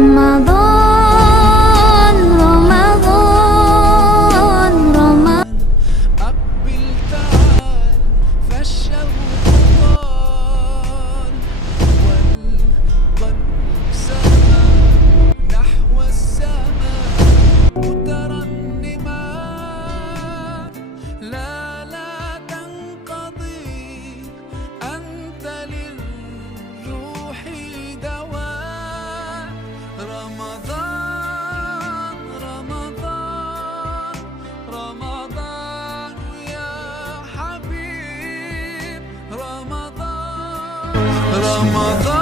رمضان رمضان رمضان أقبل تعال فالشوق طال والقلب سما نحو السماء مترنما لا تنقضي أنت للروح دواء رمضان رمضان رمضان يا حبيب رمضان رمضان